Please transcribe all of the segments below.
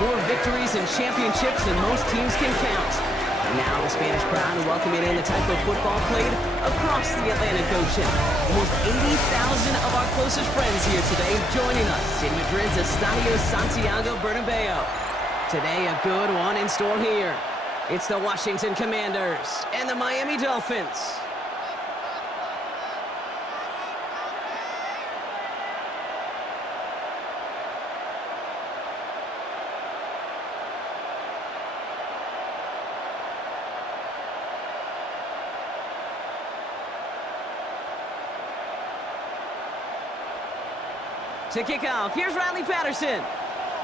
More victories and championships than most teams can count. And now the Spanish crowd welcoming in the type of football played across the Atlantic Ocean. Almost 80,000 of our closest friends here today joining us in Madrid's Estadio Santiago Bernabeu. Today, a good one in store here. It's the Washington Commanders and the Miami Dolphins. To kick off, here's Riley Patterson.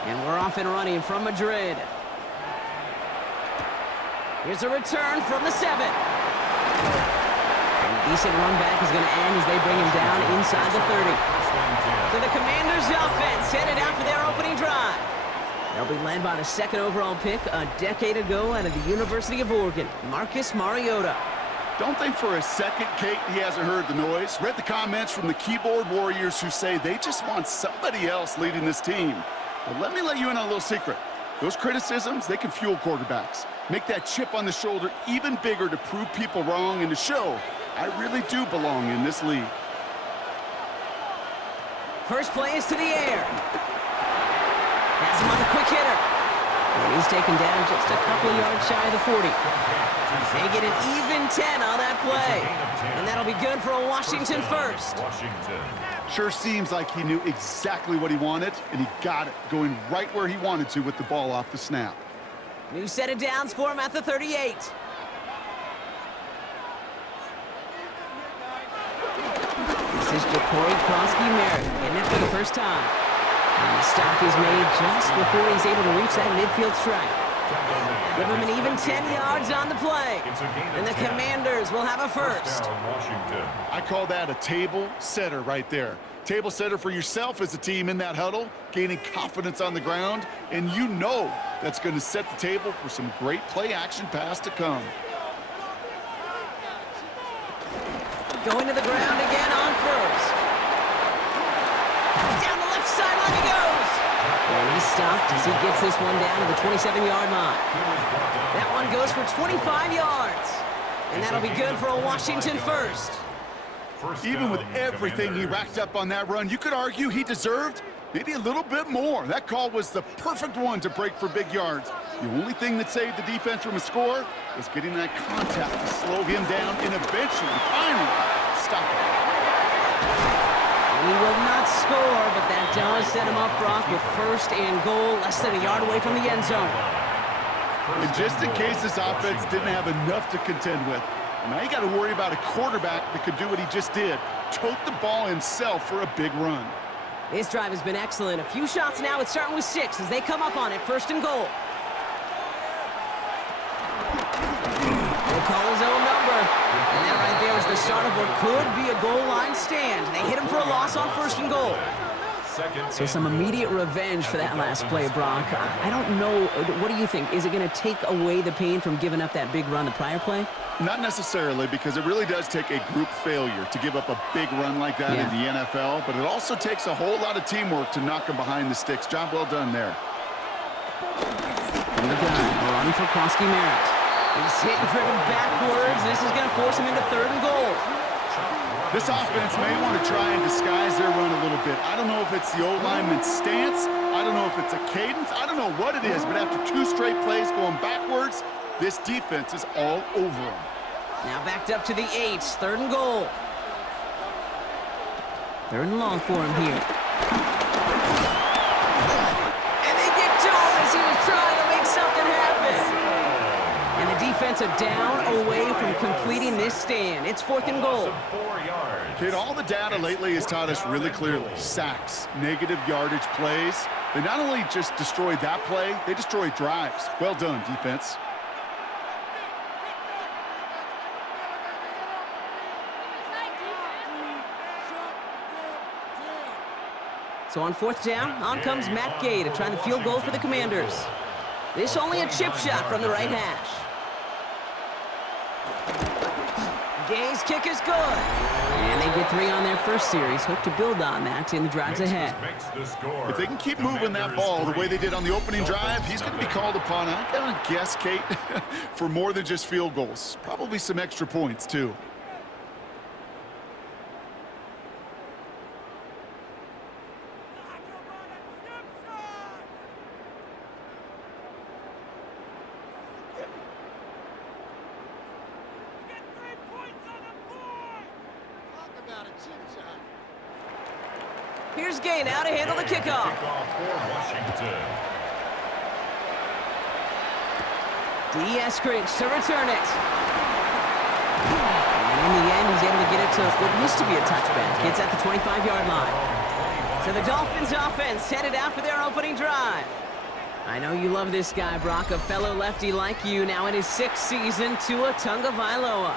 And we're off and running from Madrid. Here's a return from the 7. And a decent run back is going to end as they bring him down inside the 30. So the Commanders' offense headed out for their opening drive. They'll be led by the second overall pick a decade ago out of the University of Oregon, Marcus Mariota. Don't think for a second, Kate, he hasn't heard the noise. Read the comments from the keyboard warriors who say they just want somebody else leading this team. But let me let you in on a little secret. Those criticisms, they can fuel quarterbacks. Make that chip on the shoulder even bigger to prove people wrong and to show I really do belong in this league. First play is to the air. Has him on the quick hitter. And he's taken down just a couple of yards shy of the 40. They get an even 10 on that play. And that'll be good for a Washington first. Sure seems like he knew exactly what he wanted, and he got it, going right where he wanted to with the ball off the snap. New set of downs for him at the 38. This is Jacory Krosky-Merritt getting it for the first time. And the stop is made just before he's able to reach that midfield strike. Give him an even 10 yards on the play. And the Commanders will have a first. I call that a table setter right there. Table setter for yourself as a team in that huddle, gaining confidence on the ground, and you know that's going to set the table for some great play action pass to come. Going to the ground again on first. Down the left sideline he goes. And he's stopped as he gets this one down to the 27-yard line. That one goes for 25 yards. And that'll be good for a Washington first. Even with everything he racked up on that run, you could argue he deserved maybe a little bit more. That call was the perfect one to break for big yards. The only thing that saved the defense from a score was getting that contact to slow him down and eventually, finally, stop him. He will not score, but that does set him up, Brock, with first and goal, less than a yard away from the end zone. And just in case this offense didn't have enough to contend with, now you got to worry about a quarterback that could do what he just did, tote the ball himself for a big run. This drive has been excellent. A few shots now. It's starting with 6 as they come up on it, first and goal. He'll call his own number. And that right there is the start of what could be a goal line stand. They hit him for a loss on first and goal. So some immediate revenge for that last play, Brock. I don't know. What do you think? Is it going to take away the pain from giving up that big run the prior play? Not necessarily, because it really does take a group failure to give up a big run like that in the NFL, but it also takes a whole lot of teamwork to knock him behind the sticks. Job well done there. And the gun, run for Krosky-Merritt. He's hit and driven backwards. This is going to force him into third and goal. This offense may want to try and disguise their run a little bit. I don't know if it's the O-lineman's stance. I don't know if it's a cadence. I don't know what it is, but after 2 straight plays going backwards, this defense is all over them. Now backed up to the 8, third and goal. Third and long for him here. And they get to him as he was trying to make something happen. And the defense are down away from completing this stand. It's fourth and goal. Kid, all the data lately has taught us really clearly. Sacks, negative yardage plays. They not only just destroyed that play, they destroyed drives. Well done, defense. So on fourth down, on comes Matt Gay to try the field goal for the Commanders. This only a chip shot from the right hash. Gay's kick is good. And they get 3 on their first series. Hope to build on that in the drives ahead. If they can keep moving that ball the way they did on the opening drive, he's going to be called upon, I gotta guess, Kate, for more than just field goals. Probably some extra points, too. Here's Gay now to handle the kickoff. Eskridge to return it. And in the end, he's able to get it to what used to be a touchback. It's at the 25-yard line. So the Dolphins offense headed out for their opening drive. I know you love this guy, Brock, a fellow lefty like you, now in his 6th season, Tua Tagovailoa.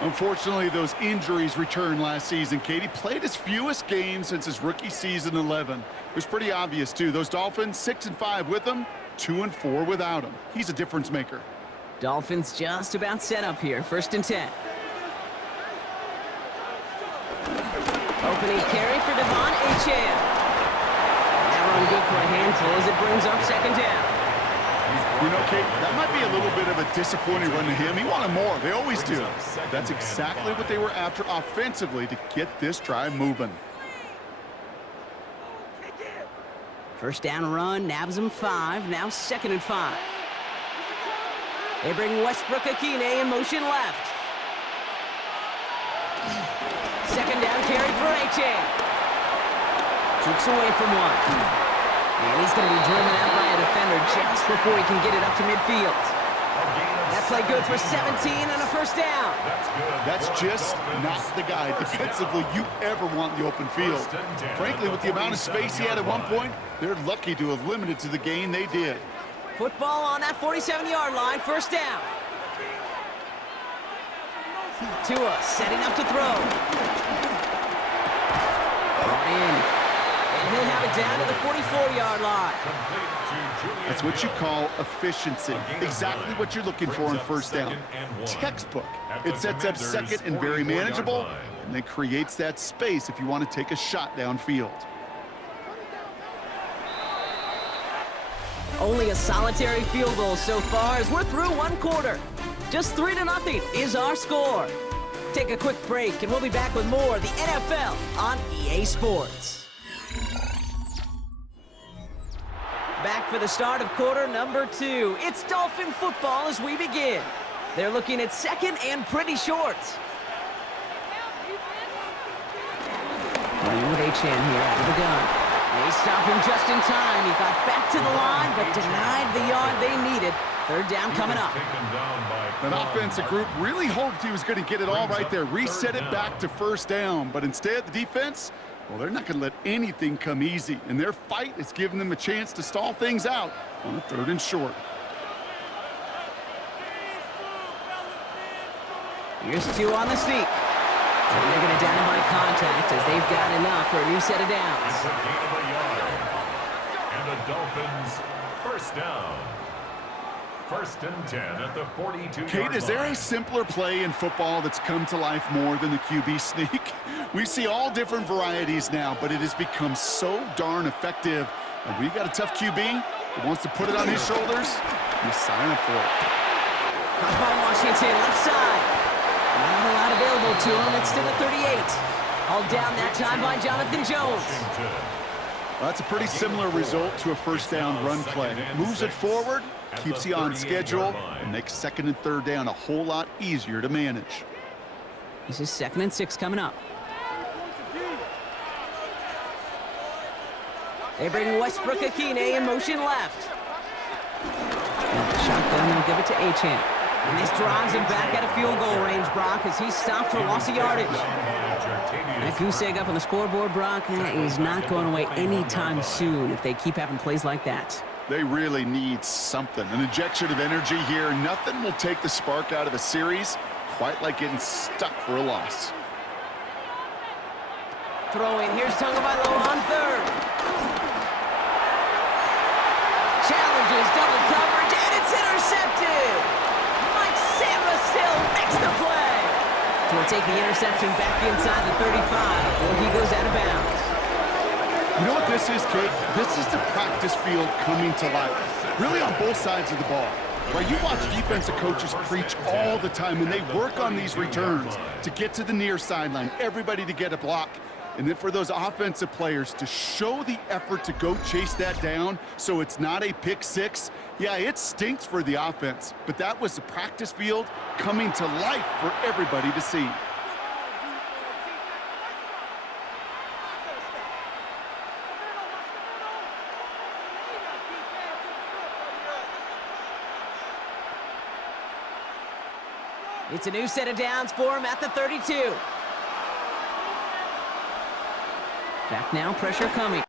Unfortunately, those injuries returned last season. Katie played his fewest games since his rookie season 11. It was pretty obvious, too. Those Dolphins, 6-5 with him, 2-4 without him. He's a difference maker. Dolphins just about set up here. 1st and 10. Opening carry for Devon Achane. That run good for a handful as it brings up 2nd down. You know, Kate, that might be a little bit of a disappointing run to him. He wanted more. They always do. That's exactly what they were after offensively to get this drive moving. 1st down run, nabs him 5. Now 2nd and 5. They bring Westbrook-Ikhine in motion left. 2nd down carry for Achane. Jukes away from one. And he's going to be driven out by a defender just before he can get it up to midfield. That play good for 17 and a 1st down. That's just not the guy defensively you ever want in the open field. Frankly, with the amount of space he had at one point, they're lucky to have limited to the gain they did. Football on that 47-yard line, 1st down. Tua setting up to throw. Brought in. And he'll have it down to the 44-yard line. That's what you call efficiency. Exactly what you're looking for in 1st down. Textbook. It sets up 2nd and very manageable, and then creates that space if you want to take a shot downfield. Only a solitary field goal so far as we're through 1 quarter. Just 3-0 is our score. Take a quick break, and we'll be back with more of the NFL on EA Sports. Back for the start of quarter number 2. It's Dolphin football as we begin. They're looking at 2nd and pretty short. Playing with Achane here out of the gun. They stop him just in time. He got back to the line, but denied the yard they needed. 3rd down coming up. An offensive group really hoped he was going to get it all right there, reset it back to 1st down. But instead, the defense, well, they're not going to let anything come easy. And their fight is giving them a chance to stall things out on a 3rd and short. Here's 2 on the sneak. And they're going to down him by contact as they've got enough for a new set of downs. And the Dolphins, 1st down. 1st and 10 at the 42-yard line. Kate, is there a simpler play in football that's come to life more than the QB sneak? We see all different varieties now, but it has become so darn effective. And we got a tough QB who wants to put it on his shoulders. You sign up for it. Caught by Washington, left side. Not a lot available to him. It's still a 38. Hauled down that time by Jonathan Jones. Well, that's a pretty similar result to a 1st down run play. Moves it forward, keeps you on schedule, and makes 2nd and 3rd down a whole lot easier to manage. This is 2nd and 6 coming up. They bring Westbrook-Ikhine in motion left. And the shotgun, they'll give it to Achane. And this drives him back out of field goal range, Brock, as he's stopped for loss of yardage. That goose egg up on the scoreboard, Brock, is not going away anytime soon if they keep having plays like that. They really need something, an injection of energy here. Nothing will take the spark out of a series quite like getting stuck for a loss. Throwing, here's Tagovailoa on 3rd. Challenges, double coverage, and it's intercepted. Mike Sandra still makes the play. will take the interception back inside the 35 before he goes out of bounds. You know what this is, Kate? This is the practice field coming to life, really on both sides of the ball. Right, you watch defensive coaches preach all the time, and they work on these returns to get to the near sideline, everybody to get a block. And then for those offensive players to show the effort to go chase that down so it's not a pick six, yeah, it stinks for the offense. But that was the practice field coming to life for everybody to see. It's a new set of downs for him at the 32. Back now, pressure coming.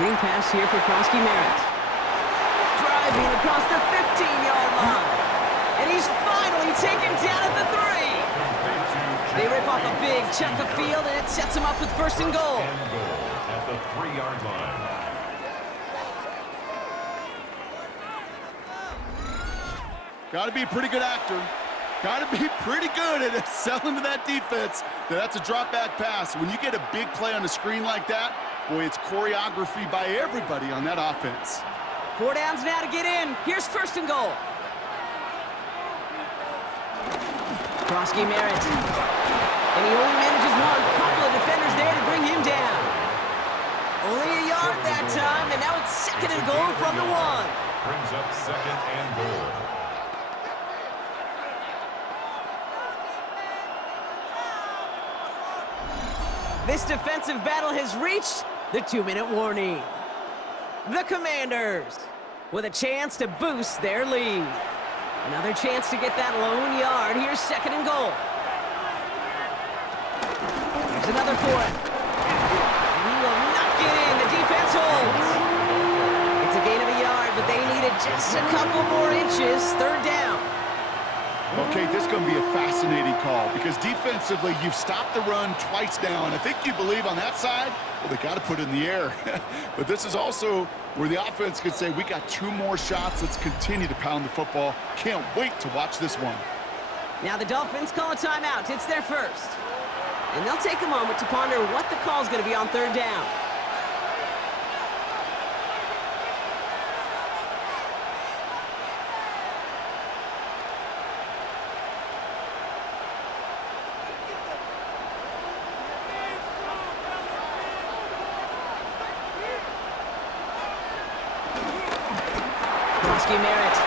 Screen pass here for Krosky Merritt. Driving across the 15-yard line. And he's finally taken down at the 3. They rip off a big chunk of field, and it sets him up with first and goal. At the 3-yard line. Got to be a pretty good actor. Got to be pretty good at selling to that defense. That's a drop back pass. When you get a big play on the screen like that, boy, it's choreography by everybody on that offense. 4 downs now to get in. Here's first and goal. Krosky Merritt. And he only manages one. Couple of defenders there to bring him down. Only a yard that time, and now it's second and goal from the 1. Brings up second and goal. This defensive battle has reached the 2-minute warning. The Commanders with a chance to boost their lead. Another chance to get that lone yard. Here's second and goal. There's another for it. And he will not get in. The defense holds. It's a gain of a yard, but they needed just a couple more inches. Third down. Okay, this is going to be a fascinating call because defensively, you've stopped the run twice now, and I think you believe on that side, well, they got to put it in the air. But this is also where the offense could say, we got 2 more shots. Let's continue to pound the football. Can't wait to watch this one. Now the Dolphins call a timeout. It's their first. And they'll take a moment to ponder what the call is going to be on third down. Krosky Merritt,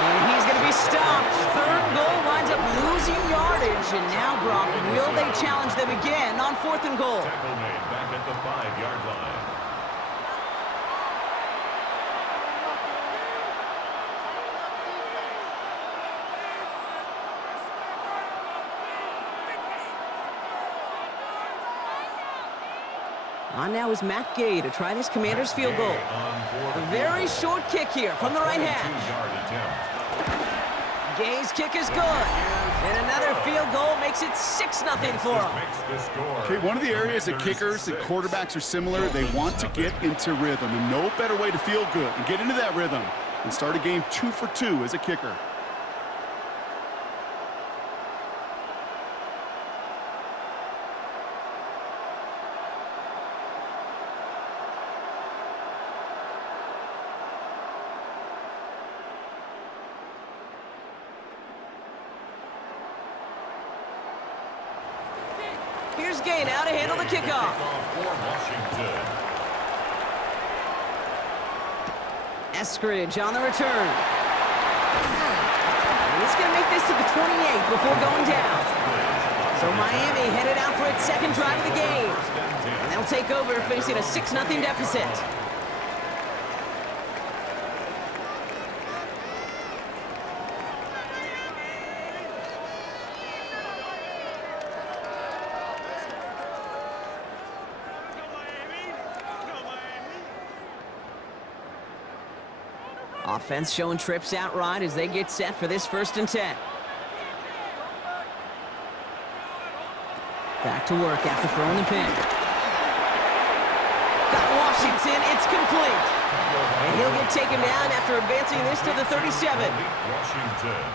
and he's going to be stopped. Third goal winds up losing yardage, and now, Brock, will they challenge them again on fourth and goal? Tackle made back at the 5-yard line. On now is Matt Gay to try this Commander's field goal. A very short kick here from the right hash. Gay's kick is good. And another field goal makes it 6-0 for him. Okay, one of the areas that kickers and quarterbacks are similar, they want to get into rhythm. And no better way to feel good and get into that rhythm and start a game 2 for 2 as a kicker. Here's Gay now to handle the kickoff. Eskridge on the return. And he's going to make this to the 28 before going down. So Miami headed out for its second drive of the game. And they'll take over, facing a 6-0 deficit. Offense showing trips out right as they get set for this 1st and 10. Back to work after throwing the pin. Got Washington, it's complete. And he'll get taken down after advancing this to the 37.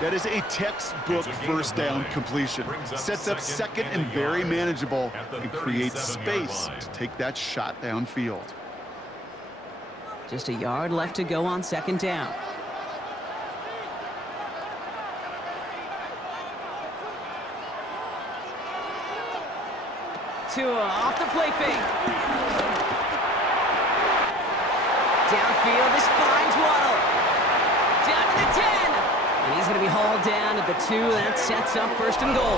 That is a textbook first down completion. Sets up second and very manageable and creates space to take that shot downfield. Just a yard left to go on 2nd down. Tua off the play fake. Downfield, this finds Waddle. Down to the 10. And he's going to be hauled down at the 2. That sets up 1st and goal.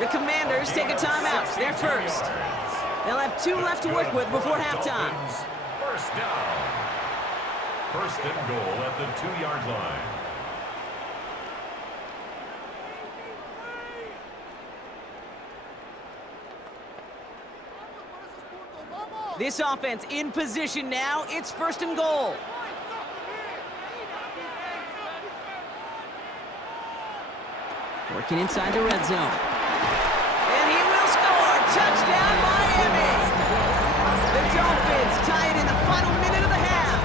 The Commanders take a timeout. They're first. They'll have 2 left to work with before halftime. First down. 1st and goal at the 2-yard line. This offense in position now. It's 1st and goal. Working inside the red zone. And he will score! Touchdown, Miami! The Dolphins tie it in the final minute of the half.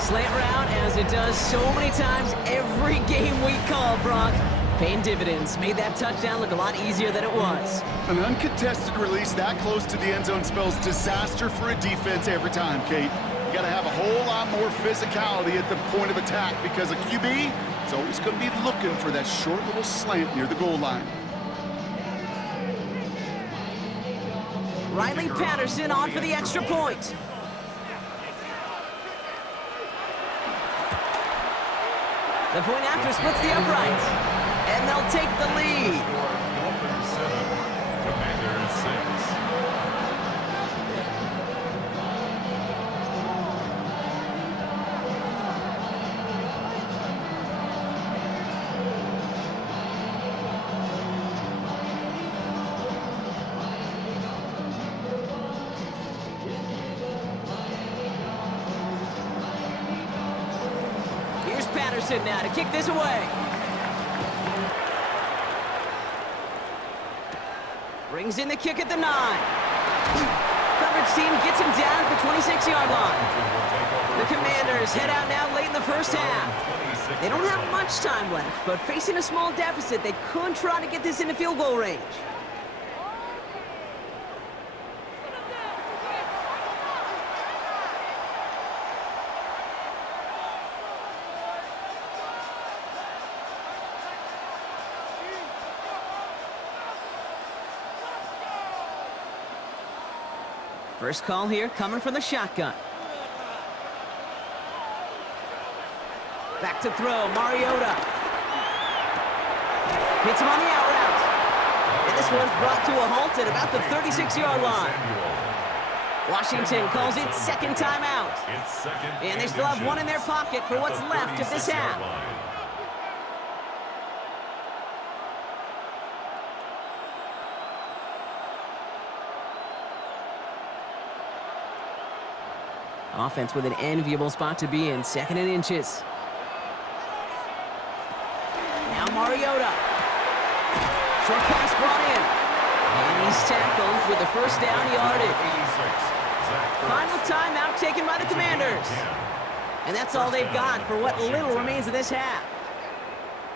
Slant route, as it does so many times every game we call, Brock. Paying dividends. Made that touchdown look a lot easier than it was. An uncontested release that close to the end zone spells disaster for a defense every time, Kate. You got to have a whole lot more physicality at the point of attack because a QB is always going to be looking for that short little slant near the goal line. Riley Patterson on for the extra point. The point after splits the upright. And they'll take the lead. Dolphins 7, Commanders 6. Here's Patterson now to kick this away. Brings in the kick at the 9. Coverage team gets him down at the 26-yard line. The Commanders head out now late in the first half. They don't have much time left, but facing a small deficit, they could try to get this into field goal range. First call here coming from the shotgun. Back to throw, Mariota. Hits him on the out route. And this one's brought to a halt at about the 36-yard line. Washington calls it second timeout. And they still have one in their pocket for what's left of this half. Offense with an enviable spot to be in, 2nd and inches. Now Mariota. Short pass brought in. And he's tackled with the first down yardage. Final timeout taken by the Commanders. And that's all they've got for what little remains of this half.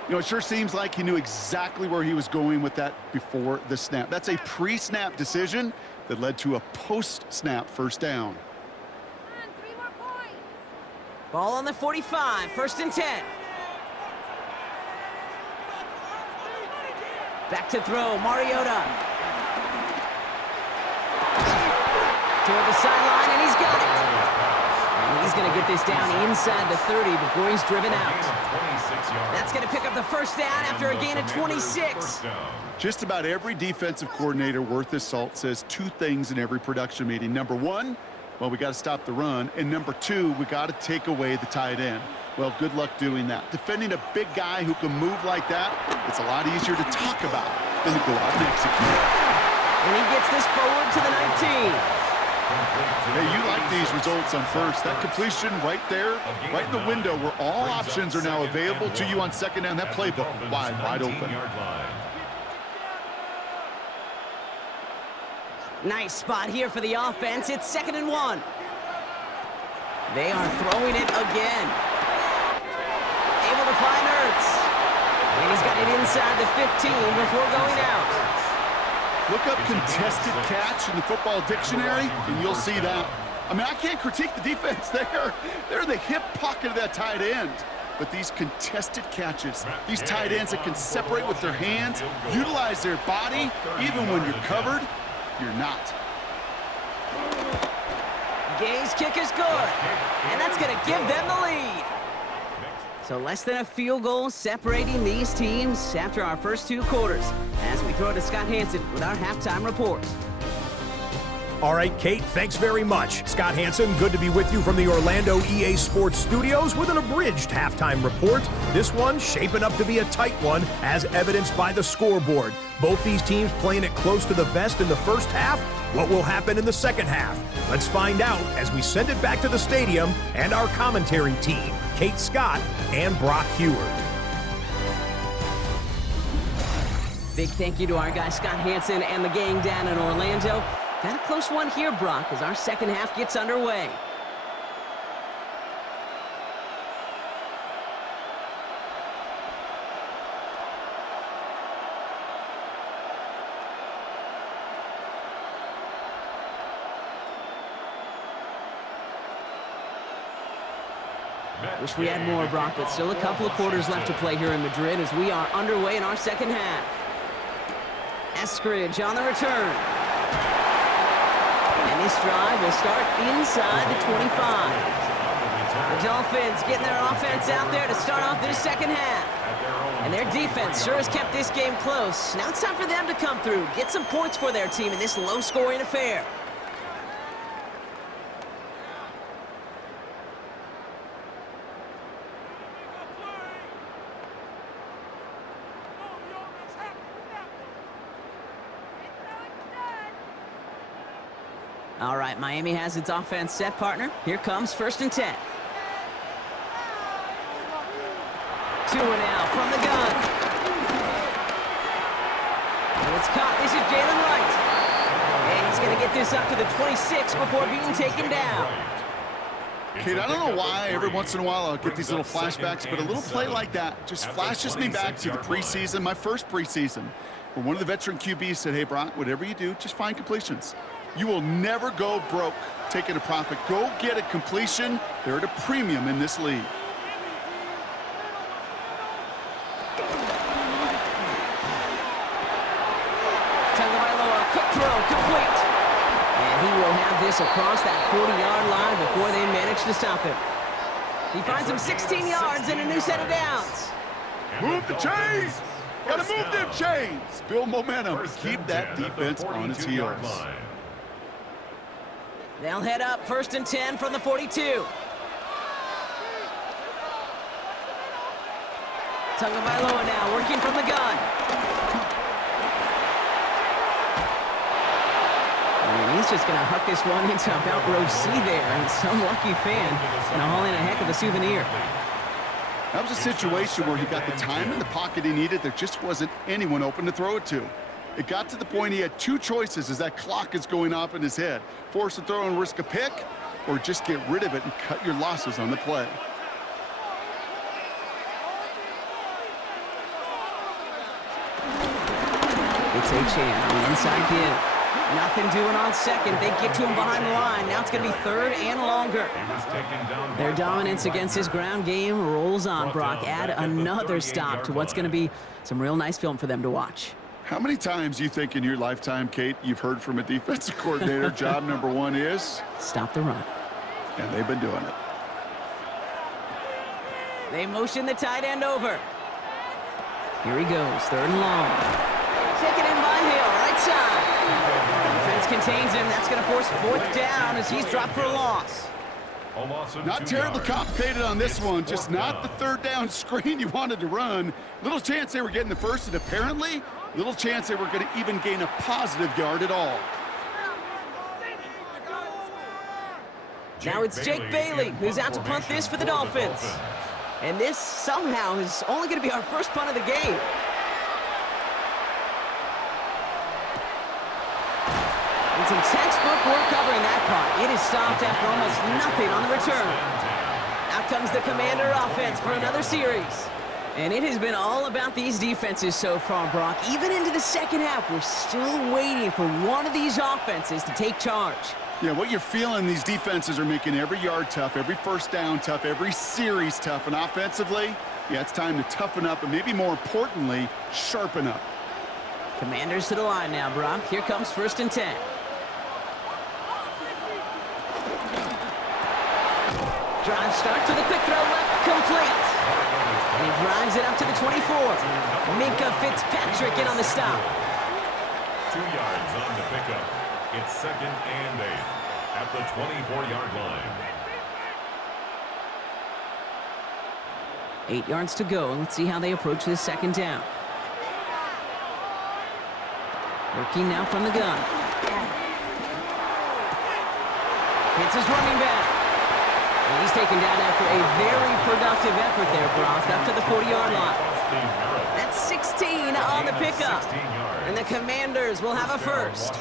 You know, it sure seems like he knew exactly where he was going with that before the snap. That's a pre-snap decision that led to a post-snap first down. Ball on the 45, 1st and 10. Back to throw, Mariota. Toward the sideline, and he's got it. And he's going to get this down inside the 30 before he's driven out. That's going to pick up the first down after a gain of 26. Just about every defensive coordinator worth his salt says 2 things in every production meeting. Number 1, well, we got to stop the run. And number 2, we got to take away the tight end. Well, good luck doing that. Defending a big guy who can move like that, it's a lot easier to talk about than to go out and execute. And he gets this forward to the 19. Hey, you like these results on first. That completion right there, right in the window where all options are now available to you on second down. That playbook wide open. Nice spot here for the offense. It's 2nd and 1. They are throwing it again. Able to find Ertz. And he's got it inside the 15 before going out. Look up contested catch in the football dictionary, and you'll see that. I mean, I can't critique the defense there. They're the hip pocket of that tight end. But these contested catches, these tight ends that can separate with their hands, utilize their body, even when you're covered, you're not. Gay's kick is good, and that's going to give them the lead. So less than a field goal separating these teams after our first 2 quarters as we throw to Scott Hansen with our halftime report. All right, Kate, thanks very much. Scott Hansen, good to be with you from the Orlando EA Sports Studios with an abridged halftime report. This one shaping up to be a tight one, as evidenced by the scoreboard. Both these teams playing it close to the vest in the first half. What will happen in the second half? Let's find out as we send it back to the stadium and our commentary team, Kate Scott and Brock Heward. Big thank you to our guy Scott Hansen and the gang down in Orlando. Got a close one here, Brock, as our second half gets underway. Wish we had more, Brock, but still a couple of quarters left to play here in Madrid as we are underway in our second half. Eskridge on the return. And this drive will start inside the 25. The Dolphins getting their offense out there to start off this second half. And their defense sure has kept this game close. Now it's time for them to come through, get some points for their team in this low-scoring affair. All right, Miami has its offense set, partner. Here comes 1st and 10. Two now from the gun. And it's caught. This is Jalen Wright. And he's going to get this up to the 26 before being taken down. Kate, I don't know why every once in a while I'll get these little flashbacks, but a little play like that just flashes me back to the preseason, my first preseason, where one of the veteran QBs said, hey, Brock, whatever you do, just find completions. You will never go broke taking a profit. Go get a completion. They're at a premium in this league. Tagovailoa, quick throw, complete. And he will have this across that 40-yard line before they manage to stop him. He finds him 16 yards and a new set of downs. Move the chains. Gotta move them chains. Build momentum. Keep that defense on its heels. They'll head up 1st and 10 from the 42. Tagovailoa now working from the gun. And he's just going to huck this one into about row C there. And some lucky fan going to haul in a heck of a souvenir. That was a situation where he got the time in the pocket he needed. There just wasn't anyone open to throw it to. It got to the point he had two choices as that clock is going off in his head. Force a throw and risk a pick, or just get rid of it and cut your losses on the play. It's Achane on the inside give. Nothing doing on second. They get to him behind the line. Now it's going to be 3rd and longer. Their dominance against his ground game rolls on, Brock. Add another stop to what's going to be some real nice film for them to watch. How many times do you think in your lifetime, Kate, you've heard from a defensive coordinator, job number 1 is? Stop the run. And they've been doing it. They motion the tight end over. Here he goes, 3rd and long. Taken in by Hill, right side. Defense contains him. That's going to force 4th down as he's dropped for a loss. Not terribly complicated on this one, just not the 3rd down screen you wanted to run. Little chance they were getting the first, and apparently little chance they were going to even gain a positive yard at all. Now it's Jake Bailey who's out to punt this for the Dolphins. And this somehow is only going to be our first punt of the game. And some textbook work covering that punt. It is stopped after almost nothing on the return. Out comes the Commander offense for another series. And it has been all about these defenses so far, Brock. Even into the second half, we're still waiting for one of these offenses to take charge. Yeah, what you're feeling, these defenses are making every yard tough, every first down tough, every series tough. And offensively, yeah, it's time to toughen up and maybe more importantly, sharpen up. Commanders to the line now, Brock. Here comes 1st and 10. Drive start to the quick throw left, complete. And he drives it up to the 24. Minka Fitzpatrick in on the stop. 2 yards on the pickup. It's 2nd and 8 at the 24-yard line. 8 yards to go. Let's see how they approach this 2nd down. Working now from the gun. Hits his running back. And he's taken down after a very productive effort there, Brock, up to the 40-yard line. That's 16 on the pickup. And the Commanders will have a first.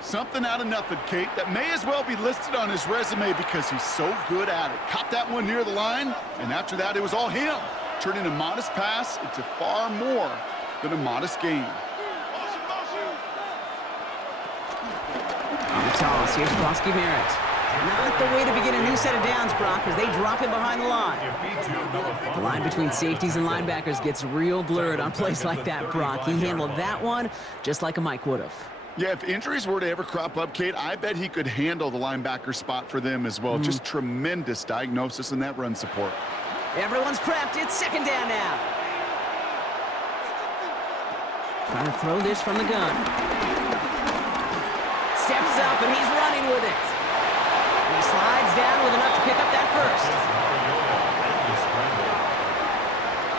Something out of nothing, Kate, that may as well be listed on his resume because he's so good at it. Caught that one near the line, and after that, it was all him, turning a modest pass into far more than a modest gain. On the toss, here's Krosky Merritt. Not the way to begin a new set of downs, Brock, as they drop him behind the line. The line between safeties and linebackers gets real blurred on plays like that, Brock. He handled that one just like a Mike would have. Yeah, if injuries were to ever crop up, Kate, I bet he could handle the linebacker spot for them as well. Just tremendous diagnosis in that run support. Everyone's prepped. It's 2nd down now. Trying to throw this from the gun. Steps up, and he's running with it. And he slides down with enough to pick up that first.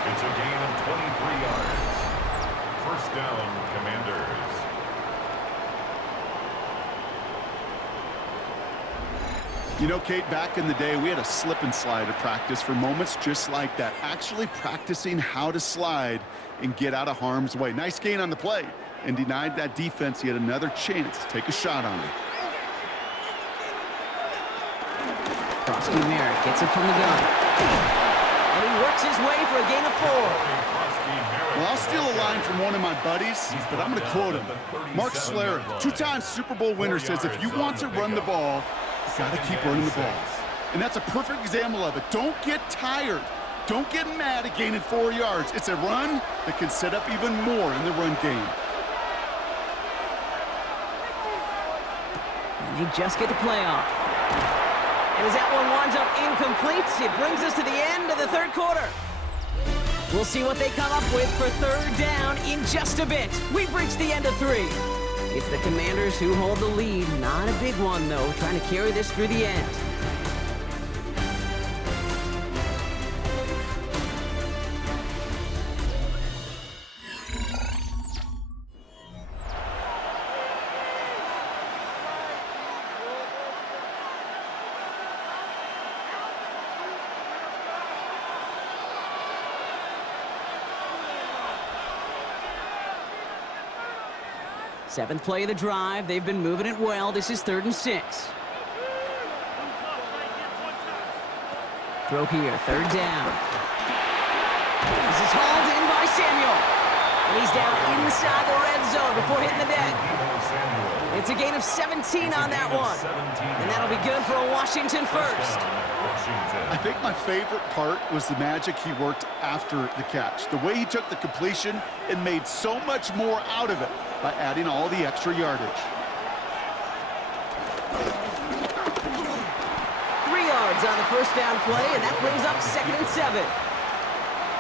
It's a gain of 23 yards. 1st down, Commanders. You know, Kate, back in the day, we had a slip and slide at practice for moments just like that. Actually practicing how to slide and get out of harm's way. Nice gain on the play, and denied that defense yet another chance to take a shot on him. Krosky Merritt gets it from the gun. And he works his way for a gain of 4. Well, I'll steal a line from one of my buddies, but I'm going to quote him. Mark Schlereth, 2-time Super Bowl winner, says if you want to run the ball, you got to keep running the ball. And that's a perfect example of it. Don't get tired. Don't get mad at gaining 4 yards. It's a run that can set up even more in the run game. And they just get the play off. And as that one winds up incomplete, it brings us to the end of the 3rd quarter. We'll see what they come up with for 3rd down in just a bit. We've reached the end of 3. It's the Commanders who hold the lead. Not a big one, though, trying to carry this through the end. Seventh play of the drive. They've been moving it well. This is 3rd and 6. Throw here, 3rd down. This is hauled in by Samuel. And he's down inside the red zone before hitting the deck. It's a gain of 17 on that one. And that'll be good for a Washington first. I think my favorite part was the magic he worked after the catch. The way he took the completion and made so much more out of it by adding all the extra yardage. 3 yards on the 1st down play, and that brings up 2nd and 7.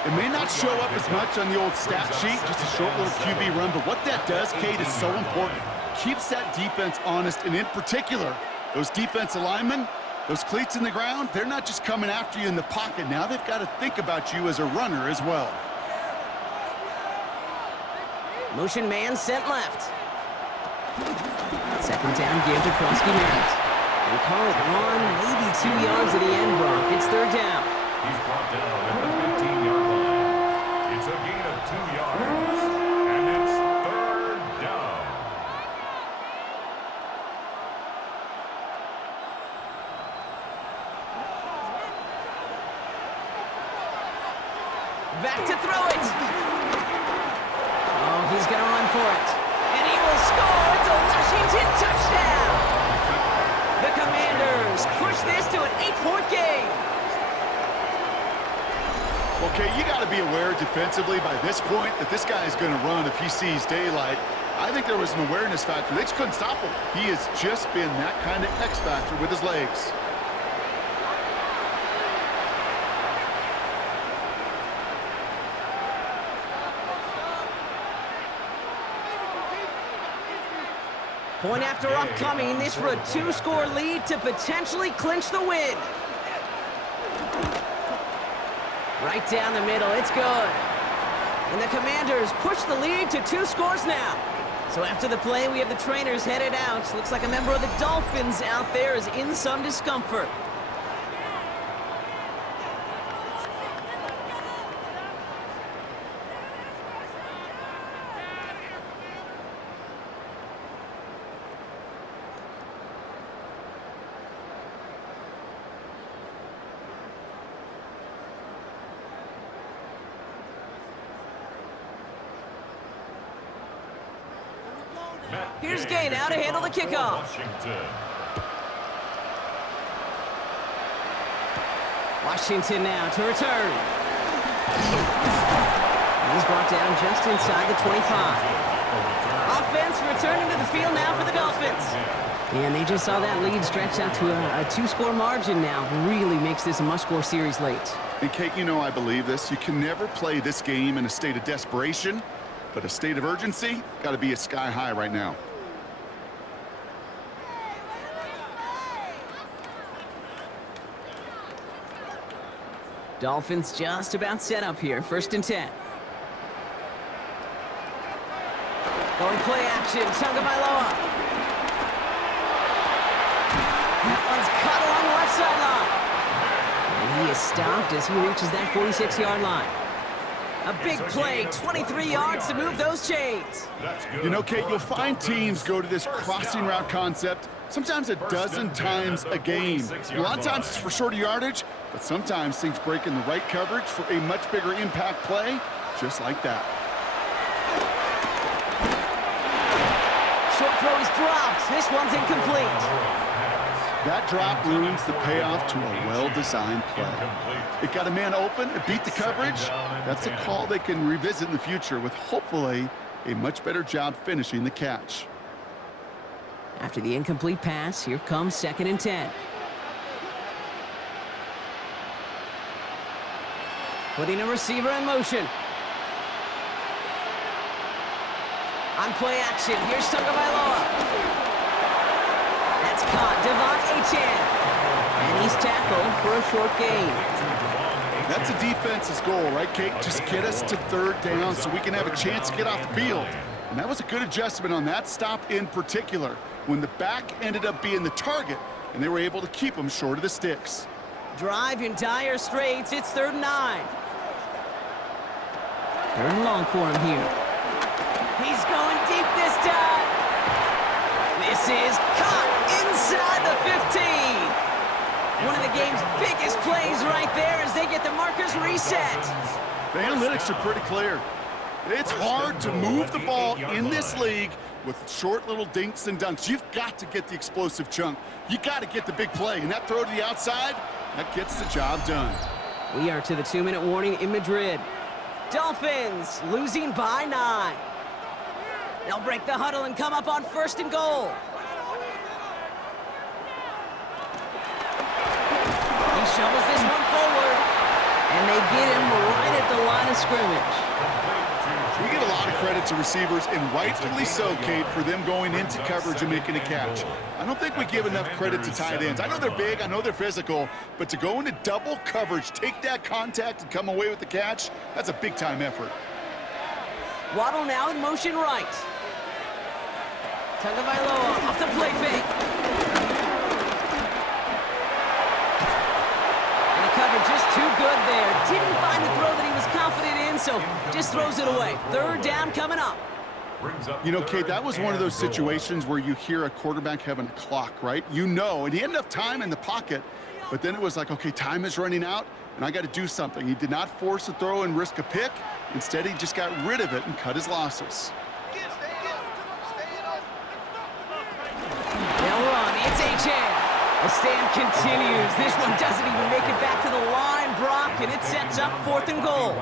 It may not show up as much on the old stat sheet, just a short little QB run, but what that does, Kate, is so important. Keeps that defense honest, and in particular, those defensive linemen, those cleats in the ground, they're not just coming after you in the pocket. Now they've got to think about you as a runner as well. Motion man sent left. 2nd down give to Krosky Merritt. And call it 1, maybe 2 yards at the end, Brock. It's 3rd down. He's brought down at the 15-yard line. It's a gain of 2 yards, and it's 3rd down. Back to throw it. Oh, he's going to run for it. And he will score. It's a Washington touchdown. The Commanders push this to an 8-point game. Okay, you got to be aware defensively by this point that this guy is going to run if he sees daylight. I think there was an awareness factor. They just couldn't stop him. He has just been that kind of X factor with his legs. Point after upcoming, this for a 2-score lead to potentially clinch the win. Right down the middle, it's good. And the Commanders push the lead to 2 scores now. So after the play, we have the trainers headed out. Looks like a member of the Dolphins out there is in some discomfort. Here's Gay now to handle the kickoff. Washington now to return. He's brought down just inside the 25. Offense returning to the field now for the Dolphins. And they just saw that lead stretch out to a 2-score margin now. Really makes this a must-score series late. And Kate, you know I believe this. You can never play this game in a state of desperation, but a state of urgency got to be at sky high right now. Dolphins just about set up here. 1st and 10. Going play action. Tagovailoa. That one's cut along the left sideline. And he is stopped as he reaches that 46-yard line. A big play, 23 yards to move those chains. You know, Kate, you'll find teams go to this crossing route concept sometimes a dozen times a game. A lot of times it's for shorter yardage, but sometimes things break in the right coverage for a much bigger impact play, just like that. Short throw is dropped. This one's incomplete. That drop ruins the payoff to a well-designed play. It got a man open, it beat the coverage. That's a call they can revisit in the future with hopefully a much better job finishing the catch. After the incomplete pass, here comes 2nd and 10. Putting a receiver in motion. On play action, here's Tagovailoa. That's caught, Devon Achane. And he's tackled for a short gain. That's a defense's goal, right, Kate? Just get us to 3rd down so we can have a chance to get off the field. And that was a good adjustment on that stop in particular, when the back ended up being the target, and they were able to keep him short of the sticks. Drive in dire straits, it's 3rd and 9. 3rd and long for him here. He's going deep this time. This is caught inside the 15. One of the game's biggest plays right there as they get the markers reset. The analytics are pretty clear. It's hard to move the ball in this league with short little dinks and dunks. You've got to get the explosive chunk. You got to get the big play. And that throw to the outside, that gets the job done. We are to the 2-minute warning in Madrid. Dolphins losing by 9. They'll break the huddle and come up on 1st and goal. He shovels this one forward, and they get him right at the line of scrimmage. We give a lot of credit to receivers, and rightfully so, Kate, for them going into coverage and making a catch. I don't think we give enough credit to tight ends. I know they're big, I know they're physical, but to go into double coverage, take that contact, and come away with the catch, that's a big-time effort. Waddle now in motion right. Tagovailoa off the play fake. And the cover just too good there. Didn't find the throw that he was confident in, so just throws it away. 3rd down coming up. You know, Kate, that was one of those situations where you hear a quarterback having a clock, right? You know, and he had enough time in the pocket, but then it was like, okay, time is running out, and I got to do something. He did not force a throw and risk a pick. Instead, he just got rid of it and cut his losses. They'll run. It's Achane. The stand continues. This one doesn't even make it back to the line, Brock, and it sets up 4th and goal.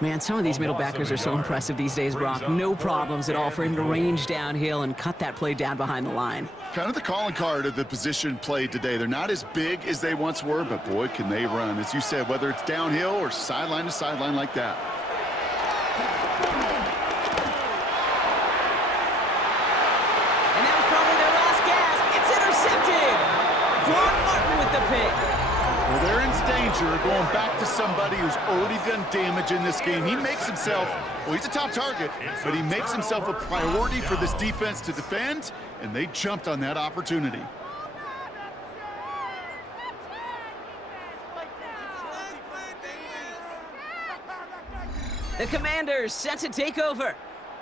Man, some of these middle backers are so impressive these days, Brock. No problems at all for him to range downhill and cut that play down behind the line. Kind of the calling card of the position played today. They're not as big as they once were, but boy, can they run. As you said, whether it's downhill or sideline to sideline like that. And pressure, going back to somebody who's already done damage in this game. He makes himself, well, he's a top target, but he makes himself a priority for this defense to defend, and they jumped on that opportunity. The Commanders set to take over.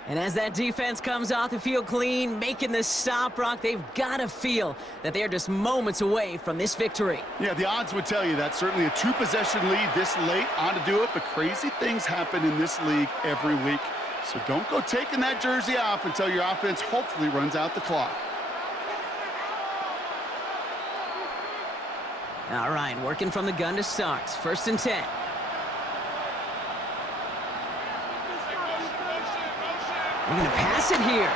And as that defense comes off the field clean, making the stop, Brock, they've got to feel that they're just moments away from this victory. Yeah, the odds would tell you that. Certainly a two-possession lead this late ought to do it, but crazy things happen in this league every week. So don't go taking that jersey off until your offense hopefully runs out the clock. All right, working from the gun to start. 1st and 10. We're going to pass it here.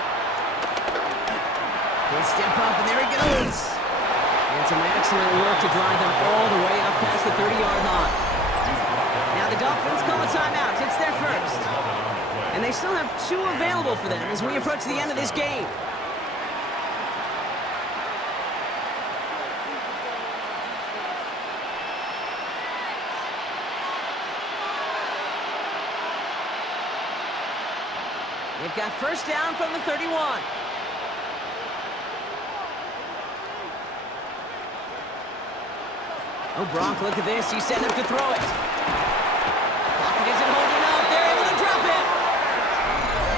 He'll step up, and there he goes. And some excellent work to drive them all the way up past the 30-yard line. Now the Dolphins call a timeout. It's their first. And they still have 2 available for them as we approach the end of this game. They've got 1st down from the 31. Oh, Brock, look at this. He's set up to throw it. Pocket isn't holding up. They're able to drop it.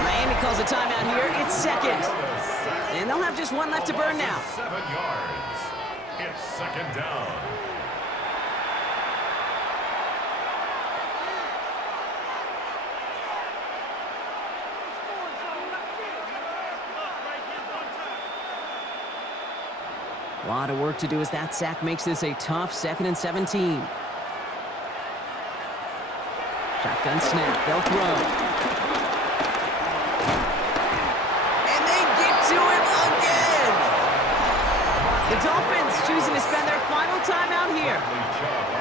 Miami calls a timeout here. It's 2nd. And they'll have just 1 left to burn now. 7 yards. It's 2nd down. A lot of work to do as that sack makes this a tough 2nd and 17. Shotgun snap. They'll throw. And they get to him again. The Dolphins choosing to spend their final time out here.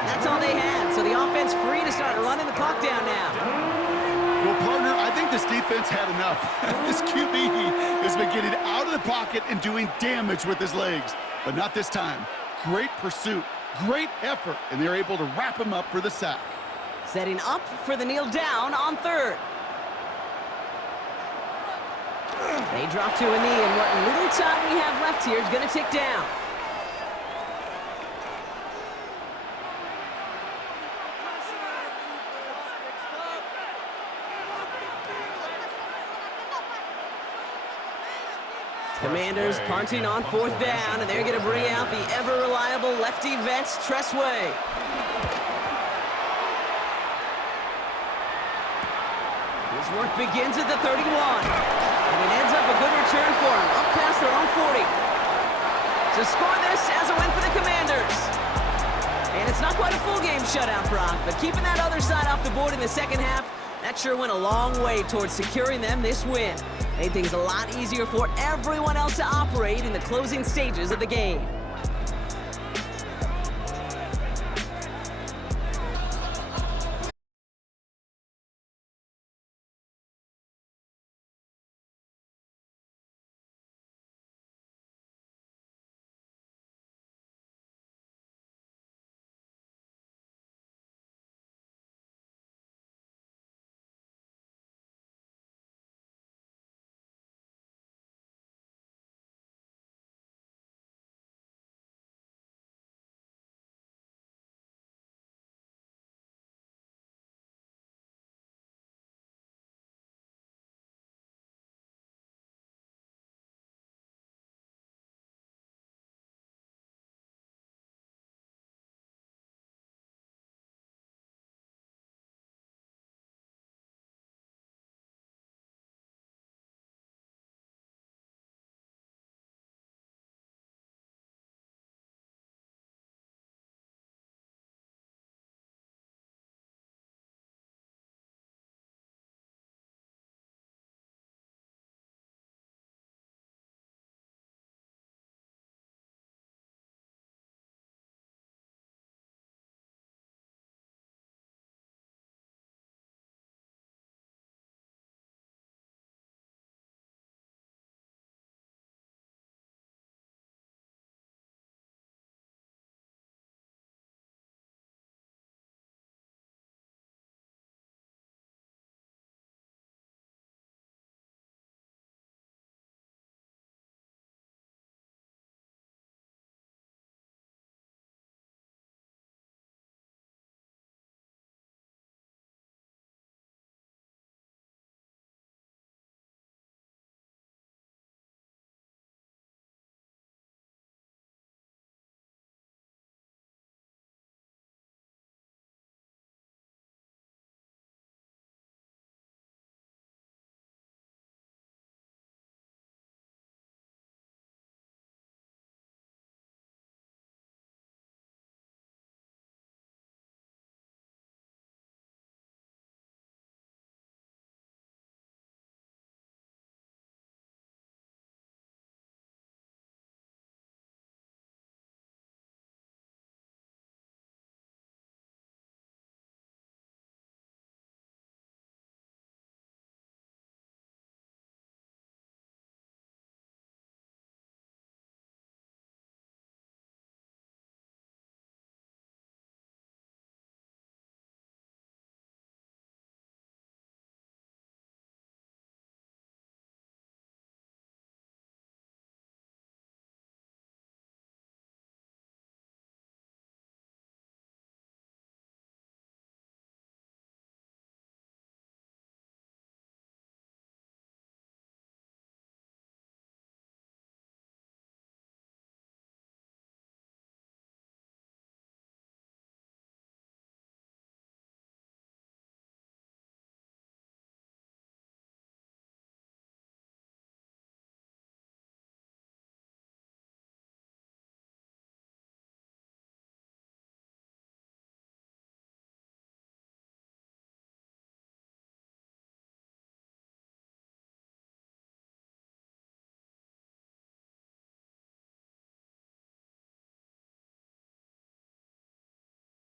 That's all they had, so the offense free to start running the clock down now. Well, partner, I think this defense had enough. This QB has been getting out of the pocket and doing damage with his legs. But not this time. Great pursuit, great effort, and they're able to wrap him up for the sack. Setting up for the kneel down on 3rd. They drop to a knee, and what little time we have left here is going to tick down. Commanders punting on 4th down, and they're going to bring out the ever-reliable lefty Vance Tressway. His work begins at the 31, and it ends up a good return for him, up past their own 40. To score this as a win for the Commanders. And it's not quite a full game shutout, Brock, but keeping that other side off the board in the 2nd half, that sure went a long way towards securing them this win. Made things a lot easier for everyone else to operate in the closing stages of the game.